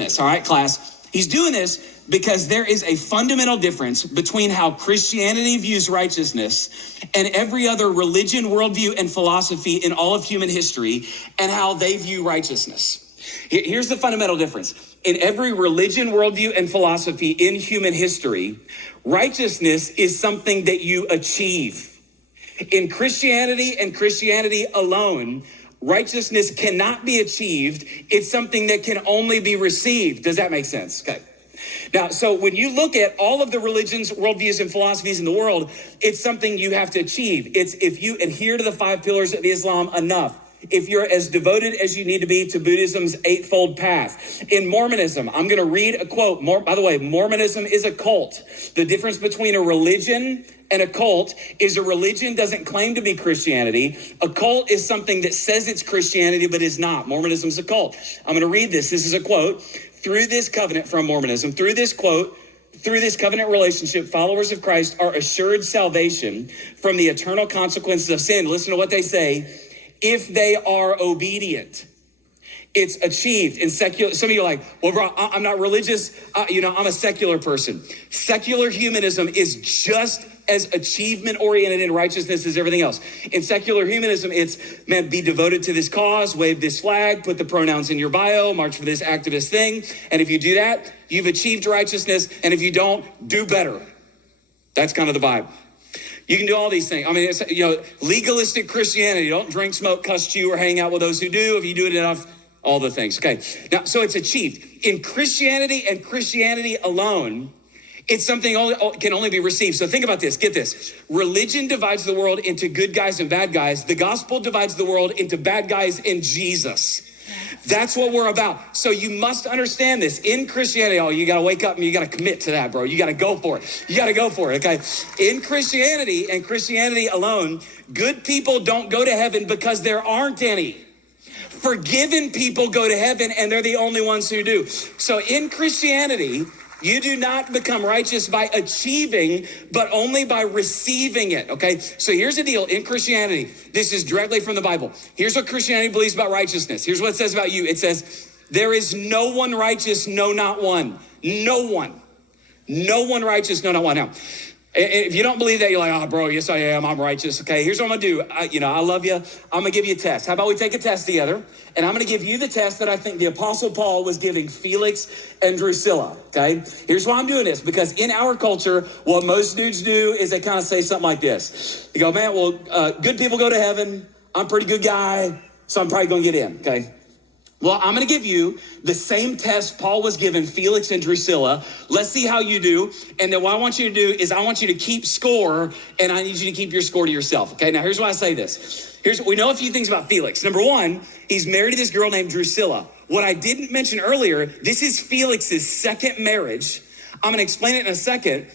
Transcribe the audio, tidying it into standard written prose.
this, all right, class? He's doing this because there is a fundamental difference between how Christianity views righteousness and every other religion, worldview, and philosophy in all of human history, and how they view righteousness. Here's the fundamental difference. In every religion, worldview, and philosophy in human history, righteousness is something that you achieve. In Christianity and Christianity alone, righteousness cannot be achieved. It's something that can only be received. Does that make sense? Okay. Now, so when you look at all of the religions, worldviews, and philosophies in the world, it's something you have to achieve. It's if you adhere to the 5 pillars of Islam enough, if you're as devoted as you need to be to Buddhism's 8-fold path. In Mormonism, I'm going to read a quote. By the way, Mormonism is a cult. The difference between a religion and a cult is a religion doesn't claim to be Christianity. A cult is something that says it's Christianity but is not. Mormonism's a cult. I'm going to read this. This is a quote. Through this covenant from Mormonism, through this covenant relationship, followers of Christ are assured salvation from the eternal consequences of sin. Listen to what they say. If they are obedient, it's achieved in secular. Some of you are like, well, bro, I'm not religious. I'm a secular person. Secular humanism is just as achievement oriented in righteousness as everything else. In secular humanism, it's, man, be devoted to this cause, wave this flag, put the pronouns in your bio, march for this activist thing. And if you do that, you've achieved righteousness. And if you don't, do better. That's kind of the vibe. You can do all these things. I mean, it's, legalistic Christianity. Don't drink, smoke, cuss, chew, or hang out with those who do. If you do it enough, all the things. Okay. Now, so it's achieved. In Christianity and Christianity alone, it's something can only be received. So think about this. Get this. Religion divides the world into good guys and bad guys. The gospel divides the world into bad guys and Jesus. That's what we're about. So you must understand this. In Christianity, you got to wake up and you got to commit to that, bro. You got to go for it. You got to go for it, okay? In Christianity and Christianity alone, good people don't go to heaven because there aren't any. Forgiven people go to heaven, and they're the only ones who do. So in Christianity, you do not become righteous by achieving, but only by receiving it, okay? So here's the deal. In Christianity, this is directly from the Bible. Here's what Christianity believes about righteousness. Here's what it says about you. It says, there is no one righteous, no, not one. No one. No one righteous, no, not one. Now, if you don't believe that, you're like, oh, bro, yes, I am. I'm righteous. Okay, here's what I'm going to do. I love you. I'm going to give you a test. How about we take a test together? And I'm going to give you the test that I think the Apostle Paul was giving Felix and Drusilla, okay? Here's why I'm doing this. Because in our culture, what most dudes do is they kind of say something like this. You go, man, well, good people go to heaven. I'm a pretty good guy, so I'm probably going to get in, okay? Well, I'm going to give you the same test Paul was giving Felix and Drusilla. Let's see how you do. And then what I want you to do is I want you to keep score, and I need you to keep your score to yourself. Okay, now here's why I say this. We know a few things about Felix. Number one, he's married to this girl named Drusilla. What I didn't mention earlier, this is Felix's second marriage. I'm going to explain it in a second.